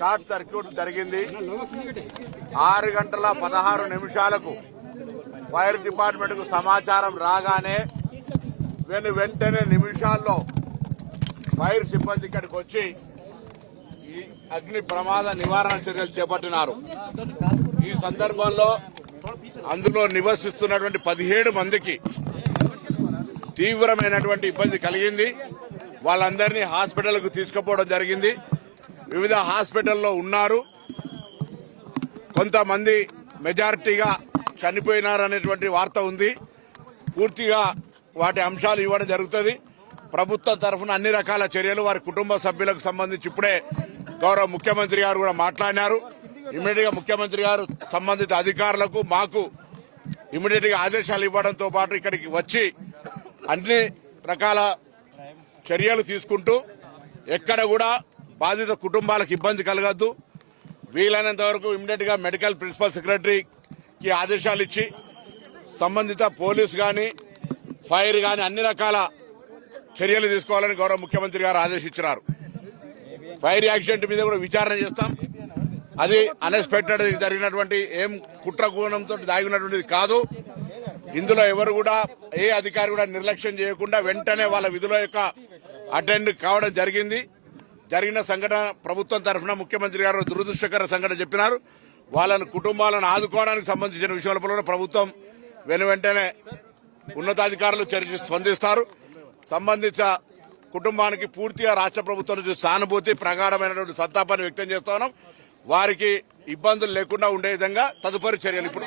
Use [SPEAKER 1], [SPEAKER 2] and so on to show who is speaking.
[SPEAKER 1] Short circuit జరిగింది. ఆరు గంటల పదహారు నిమిషాలకు ఫైర్ డిపార్ట్మెంట్కు సమాచారం రాగానే వెను వెంటనే నిమిషాల్లో ఫైర్ సిబ్బంది ఇక్కడికి వచ్చి ఈ అగ్ని ప్రమాద నివారణ చర్యలు చేపట్టినారు. ఈ సందర్భంలో అందులో నివసిస్తున్నటువంటి పదిహేడు మందికి తీవ్రమైనటువంటి ఇబ్బంది కలిగింది. వాళ్ళందరినీ హాస్పిటల్కు తీసుకుపోవడం జరిగింది. వివిధ హాస్పిటల్లో ఉన్నారు. కొంతమంది మెజారిటీగా చనిపోయినారనేటువంటి వార్త ఉంది. పూర్తిగా వాటి అంశాలు ఇవ్వడం జరుగుతుంది. ప్రభుత్వం తరఫున అన్ని రకాల చర్యలు వారి కుటుంబ సభ్యులకు సంబంధించి ఇప్పుడే గౌరవ ముఖ్యమంత్రి గారు కూడా మాట్లాడినారు. ఇమీడియట్గా ముఖ్యమంత్రి గారు సంబంధిత అధికారులకు మాకు ఇమీడియట్గా ఆదేశాలు ఇవ్వడంతో పాటు ఇక్కడికి వచ్చి అన్ని రకాల చర్యలు తీసుకుంటూ ఎక్కడ కూడా బాధిత కుటుంబాలకు ఇబ్బంది కలగద్దు. వీలైనంత వరకు ఇమ్మీడియట్గా మెడికల్ ప్రిన్సిపల్ సెక్రటరీకి ఆదేశాలు ఇచ్చి సంబంధిత పోలీస్ గాని ఫైర్ గాని అన్ని రకాల చర్యలు తీసుకోవాలని గౌరవ ముఖ్యమంత్రి గారు ఆదేశించారు ఫైర్ యాక్సిడెంట్ మీద కూడా విచారణ చేస్తాం. అది అన్ఎక్స్పెక్టెడ్ జరిగినటువంటి ఏం కుట్ర కోణంతో దాగినటువంటిది కాదు. ఇందులో ఎవరు కూడా ఏ అధికారి కూడా నిర్లక్ష్యం చేయకుండా వెంటనే వాళ్ళ విధుల యొక్క అటెండ్ కావడం జరిగింది. జరిగిన సంఘటన ప్రభుత్వం తరఫున ముఖ్యమంత్రి గారు దురదృష్టకర సంఘటన చెప్పినారు. వాళ్ళని కుటుంబాలను ఆదుకోవడానికి సంబంధించిన విషయంలో కూడా ప్రభుత్వం వెను వెంటనే ఉన్నతాధికారులు చర్చి స్పందిస్తారు. సంబంధిత కుటుంబానికి పూర్తిగా రాష్ట్ర ప్రభుత్వం నుంచి సానుభూతి ప్రగాఢమైనటువంటి సంతాపాన్ని వ్యక్తం చేస్తా ఉన్నాం. వారికి ఇబ్బందులు లేకుండా ఉండే విధంగా తదుపరి చర్యలు ఇప్పుడు